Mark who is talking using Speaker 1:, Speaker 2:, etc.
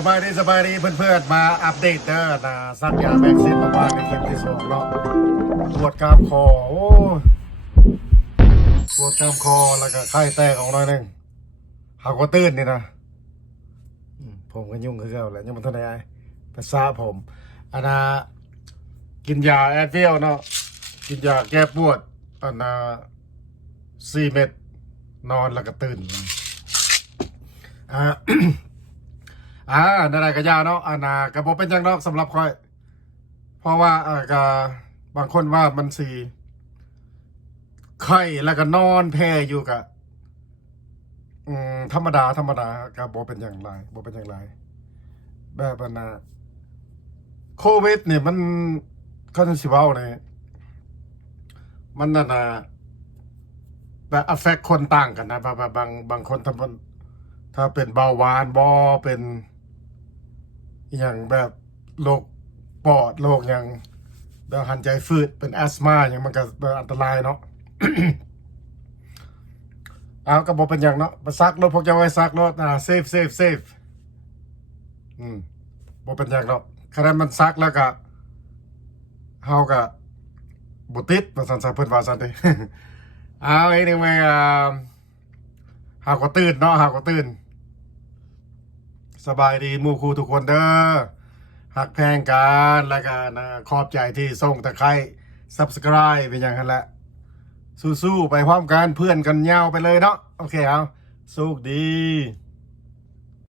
Speaker 1: สบายดีสบายดีเพื่อนๆมาอัปเดตเด้อนะสัญญาแบ็กซินเมื่อวานในคลิปที่สองเนาะปวดกล้ามคอโอ้ปวดกล้ามคอแล้วก็ไข้แตกออกหน่อยหนึ่งเขาก็ตื่นนี่นะผมก็ยุ่งคือเก่าแหละยังมันทนได้ไอ้ภาษาผมอันนะกินยาแอดเฟิลเนาะกินยาแก้ปวดอันน่ะสี่เม็ดนอนแล้วก็ตื่นอ่า อ่านั่นแหละยาเนาะอ่านาก็บ่เป็นหยังดอกสำหรับค่อย เพราะว่าเอ่อก็บางคนว่ามันสีไข้แล้วก็นอนแพ้อยู่กะอืมธรรมดา ธรรมดาก็บ่เป็นอย่างไรบ่เป็นอย่างไร แบบว่านะโควิดนี่ยมันเขาจะสิเว้านี่มันน่ะนะแบบอ f เฟกคนต่างกันนะบางบางบางคนถ้าถ้าเป็นเบาหวานบ่เป็น อย่างแบบโรคปอดโรคอย่างแบบหันใจฟืดเป็นแอสมาอย่างมันก็อันตรายเนาะเอาก็บอกเป็นอย่างเนาะมาซักรถพวกจ้าไว้ซักรถอ่าเซฟเซฟเซฟอืมบอกเป็นอย่างเนาะคะแนนมันซักแล้วก็เฮาก็บุติดมาสันสันเพิ่นว่าสันเด้เอาไอ้นี่ไว้อ่าเฮาก็ตื่นเนาะเฮาก็ตื่น สบายดีมู่ครูทุกคนเด้อหักแพงกันแล้วก็นะขอบใจที่ส่งตะไคร้ subscribe เป็นอย่างนั้นแหละ สู้ๆไปพร้อมกันเพื่อนกันเงาไปเลยเนาะโอเคเอาสุขดี